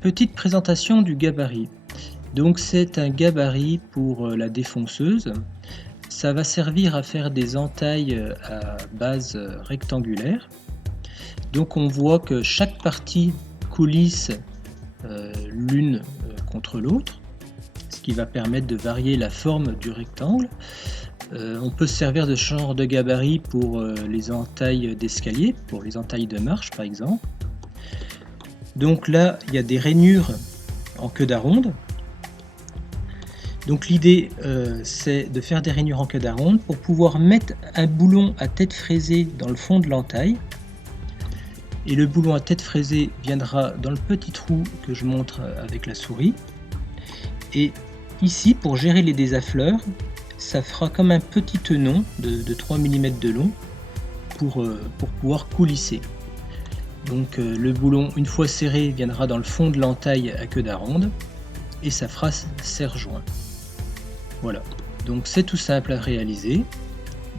Petite présentation du gabarit. Donc c'est un gabarit pour la défonceuse. Ça va servir à faire des entailles à base rectangulaire. Donc on voit que chaque partie coulisse l'une contre l'autre, ce qui va permettre de varier la forme du rectangle. On peut se servir de ce genre de gabarit pour les entailles d'escalier, pour les entailles de marche par exemple. Donc là, il y a des rainures en queue d'aronde. Donc l'idée, c'est de faire des rainures en queue d'aronde pour pouvoir mettre un boulon à tête fraisée dans le fond de l'entaille. Et le boulon à tête fraisée viendra dans le petit trou que je montre avec la souris. Et ici, pour gérer les désaffleurs, ça fera comme un petit tenon de 3 mm de long pour pouvoir coulisser. Donc le boulon, une fois serré, viendra dans le fond de l'entaille à queue d'aronde et ça fera serre-joint. Voilà, donc c'est tout simple à réaliser,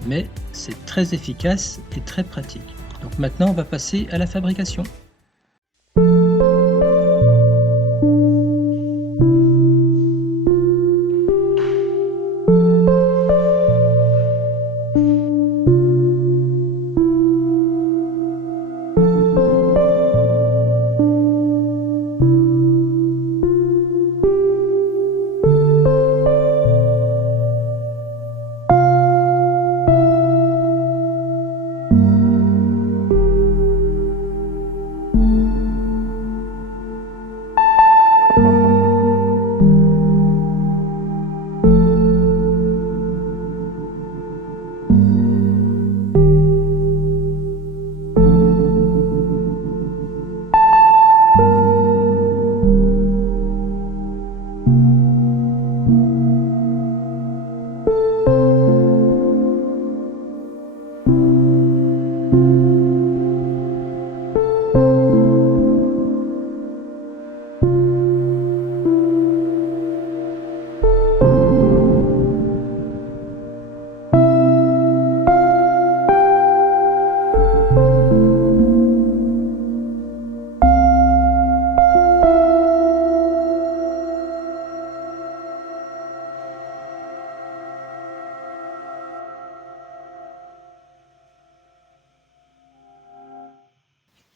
mais c'est très efficace et très pratique. Donc maintenant on va passer à la fabrication.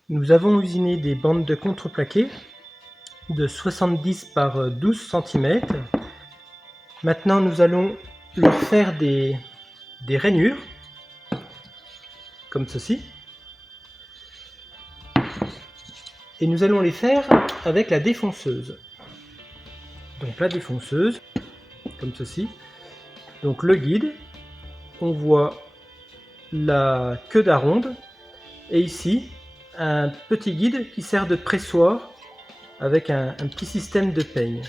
Nous avons usiné des bandes de contreplaqué de 70 par 12 cm. Maintenant nous allons leur faire des rainures, comme ceci. Et nous allons les faire avec la défonceuse. Donc la défonceuse, comme ceci. Donc le guide, on voit la queue d'aronde et ici un petit guide qui sert de pressoir avec un petit système de peigne.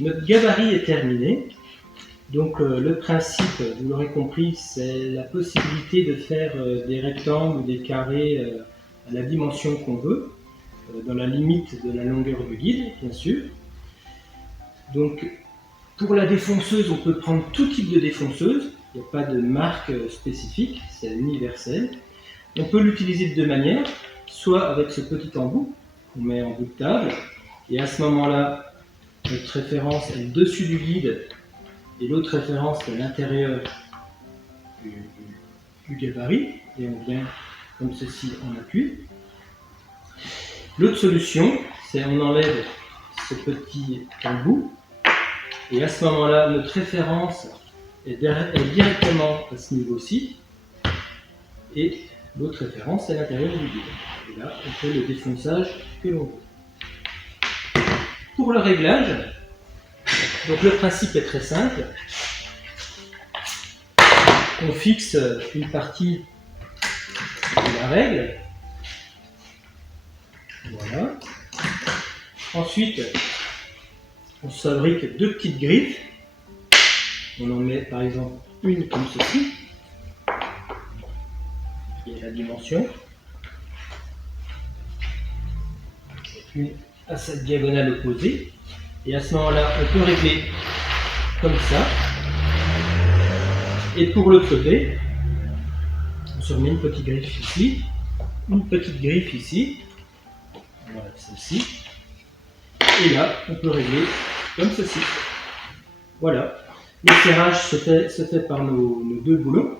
Notre gabarit est terminé. Donc le principe, vous l'aurez compris, c'est la possibilité de faire des rectangles ou des carrés à la dimension qu'on veut, dans la limite de la longueur du guide, bien sûr. Donc pour la défonceuse, on peut prendre tout type de défonceuse, il n'y a pas de marque spécifique, c'est universel. On peut l'utiliser de deux manières, soit avec ce petit embout qu'on met en bout de table, et à ce moment-là, notre référence est le dessus du guide, et l'autre référence est à l'intérieur du gabarit, et on vient comme ceci en appui. L'autre solution, c'est on enlève ce petit embout, et à ce moment-là, notre référence est directement à ce niveau-ci, et l'autre référence est à l'intérieur du guide. Et là, on fait le défonçage que l'on veut. Pour le réglage, donc le principe est très simple. On fixe une partie de la règle. Voilà. Ensuite, on se fabrique deux petites griffes. On en met par exemple une comme ceci, qui est la dimension. Et une à cette diagonale opposée. Et à ce moment-là, on peut régler comme ça. Et pour l'autre côté, on se remet une petite griffe ici, une petite griffe ici, voilà celle-ci, et là on peut régler comme ceci. Voilà, le serrage se fait par nos deux boulons.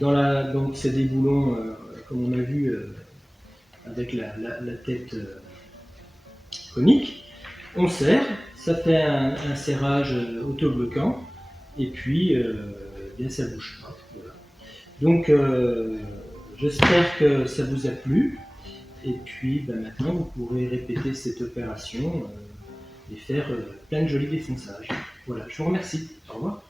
Donc c'est des boulons, comme on a vu, avec la tête conique. On serre, ça fait un serrage autobloquant, et puis bien ça bouge pas. Voilà. Donc j'espère que ça vous a plu, et puis maintenant vous pourrez répéter cette opération et faire plein de jolis défonçages. Voilà, je vous remercie. Au revoir.